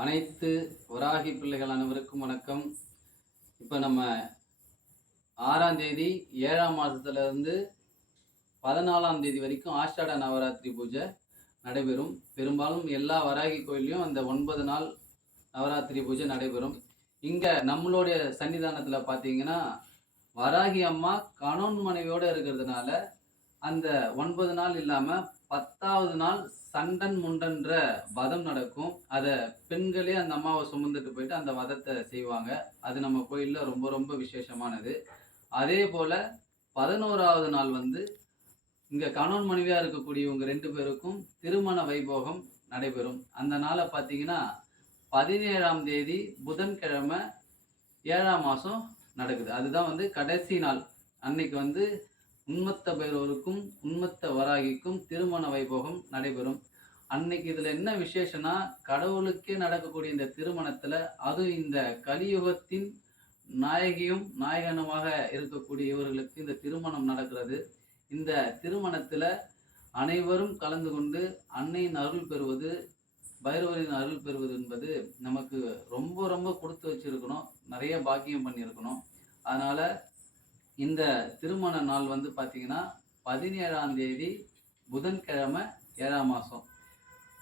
அனைத்து வராகி பிள்ளைகள் அனைவருக்கும் வணக்கம். இப்போ நம்ம 6ஆம் தேதி 7ஆம் மாதத்துலேருந்து 14ஆம் தேதி வரைக்கும் ஆஷாட நவராத்திரி பூஜை நடைபெறும். பெரும்பாலும் எல்லா வராகி கோயிலையும் அந்த 9 நாள் நவராத்திரி பூஜை நடைபெறும். இங்கே நம்மளுடைய சன்னிதானத்தில் பார்த்தீங்கன்னா வராகி அம்மா கணவன் மனைவியோடு இருக்கிறதுனால அந்த 9 நாள் இல்லாமல் 10ஆவது நாள் சண்டன் முண்டன்ற வதம் நடக்கும். அதை பெண்களே அந்த அம்மாவை சுமந்துட்டு போயிட்டு அந்த வதத்தை செய்வாங்க. அது நம்ம கோயிலில் ரொம்ப ரொம்ப விசேஷமானது. அதே போல் 11ஆவது நாள் இங்கே கணவன் மனைவியாக இருக்கக்கூடியவங்க 2 பேருக்கும் திருமண வைபோகம் நடைபெறும். அந்த நாளை பார்த்தீங்கன்னா 17ஆம் தேதி புதன்கிழமை 7ஆம் மாதம் நடக்குது. அதுதான் கடைசி நாள். அன்னைக்கு உன்மத்த பைரவருக்கும் உன்மத்த வராகிக்கும் திருமண வைபோகம் நடைபெறும். அன்னைக்கு இதில் என்ன விசேஷம்னா, கடவுளுக்கே நடக்கக்கூடிய இந்த திருமணத்தில் அதுவும் இந்த கலியுகத்தின் நாயகியும் நாயகனுமாக இருக்கக்கூடிய இவர்களுக்கு இந்த திருமணம் நடக்கிறது. இந்த திருமணத்தில் அனைவரும் கலந்து கொண்டு அன்னையின் அருள் பெறுவது, பைரவரின் அருள் பெறுவது என்பது நமக்கு ரொம்ப ரொம்ப கொடுத்து வச்சிருக்கணும், நிறைய பாக்கியம் பண்ணியிருக்கணும். அதனால் இந்த திருமண நாள் பார்த்தீங்கன்னா 17ஆம் தேதி புதன்கிழமை 7ஆம் மாதம்.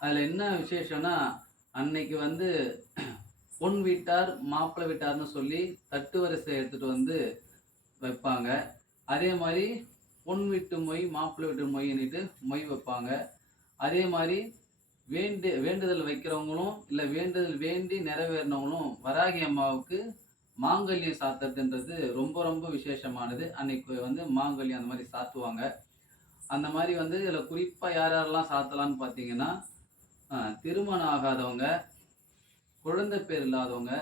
அதில் என்ன விசேஷம்னா, அன்னைக்கு பொன் வீட்டார் மாப்பிள்ளை வீட்டார்னு சொல்லி தட்டு வரிசை எடுத்துகிட்டு வைப்பாங்க. அதே மாதிரி பொன் வீட்டு மொய் மாப்பிள்ளை வீட்டு மொய்ன்னுட்டு மொய் வைப்பாங்க. அதே மாதிரி வேண்டுதல் வைக்கிறவங்களும் இல்லை வேண்டுதல் வேண்டி நிறைவேறினவங்களும் வராகி அம்மாவுக்கு மாங்கல்யம் சாத்துறதுன்றது ரொம்ப ரொம்ப விசேஷமானது. அன்னைக்கு மாங்கல்யம் அந்த மாதிரி சாத்துவாங்க. அந்த மாதிரி இதில் குறிப்பாக யார் யாரெல்லாம் சாத்தலான்னு பார்த்தீங்கன்னா, திருமணம் ஆகாதவங்க, குழந்தை பேர் இல்லாதவங்க,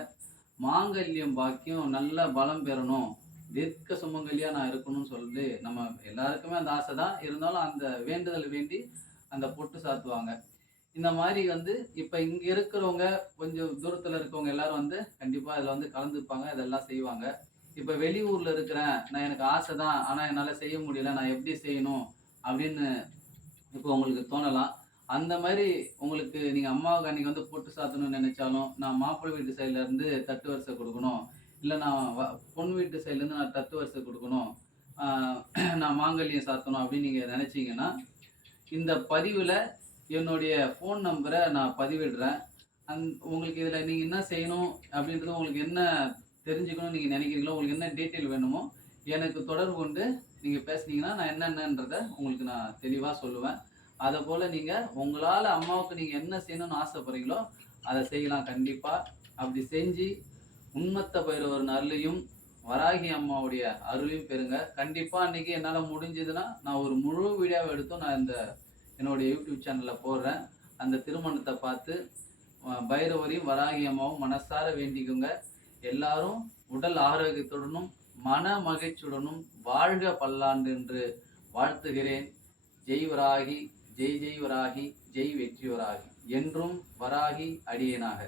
மாங்கல்யம் பாக்கியம் நல்ல பலம் பெறணும், தீர்க்க சுமங்கலியாக நான் இருக்கணும்னு சொல்லிட்டு நம்ம எல்லாருக்குமே அந்த ஆசை தான். இருந்தாலும் அந்த வேண்டுதல் வேண்டி அந்த பொட்டு சாத்துவாங்க. இந்த மாதிரி இப்போ இங்கே இருக்கிறவங்க கொஞ்சம் தூரத்தில் இருக்கவங்க எல்லாரும் கண்டிப்பாக இதில் கலந்துப்பாங்க, இதெல்லாம் செய்வாங்க. இப்போ வெளியூரில் இருக்கிறேன், நான் எனக்கு ஆசை தான், ஆனால் என்னால் செய்ய முடியல, நான் எப்படி செய்யணும் அப்படின்னு இப்போ உங்களுக்கு தோணலாம். அந்த மாதிரி உங்களுக்கு நீங்கள் அம்மாவுக்கு அன்றைக்கி பொட்டு சாத்தணும்னு நினைச்சாலும், நான் மாப்பிள்ளை வீட்டு சைட்லேருந்து தட்டு வரிசை கொடுக்கணும், இல்லை நான் பொன் வீட்டு சைட்லேருந்து நான் தட்டு வரிசை கொடுக்கணும், நான் மாங்கல்யம் சாத்தணும் அப்படின்னு நீங்கள் நினச்சிங்கன்னா, இந்த பதிவில் என்னுடைய ஃபோன் நம்பரை நான் பதிவிடுறேன். உங்களுக்கு இதில் நீங்கள் என்ன செய்யணும் அப்படின்றது, உங்களுக்கு என்ன தெரிஞ்சுக்கணும்னு நீங்கள் நினைக்கிறீங்களோ, உங்களுக்கு என்ன டீட்டெயில் வேணுமோ எனக்கு தொடர்பு கொண்டு நீங்கள் பேசுனீங்கன்னா நான் என்னென்னன்றதை உங்களுக்கு நான் தெளிவாக சொல்லுவேன். அதை போல் நீங்கள் உங்களால் அம்மாவுக்கு நீங்கள் என்ன செய்யணும்னு ஆசைப்படுறீங்களோ அதை செய்யலாம். கண்டிப்பாக அப்படி செஞ்சு உன்மத்த பைரவர் அருளையும் வராகி அம்மாவுடைய அருளையும் பெறுங்க. கண்டிப்பாக அன்றைக்கி என்னால் முடிஞ்சதுன்னா நான் ஒரு முழு வீடியோவை எடுத்தும் நான் என்னுடைய யூடியூப் சேனலில் போடுறேன். அந்த திருமணத்தை பார்த்து பைரவரையும் வராகி அம்மாவும் மனசார வேண்டிக்குங்க. எல்லாரும் உடல் ஆரோக்கியத்துடனும் மன மகிழ்ச்சியுடனும் வாழ்க பல்லாண்டு என்று வாழ்த்துகிறேன். ஜெய் வராகி, ஜெய் ஜெய் வராகி, ஜெய் வெற்றி வராகி. என்றும் வராகி அடியேனாக.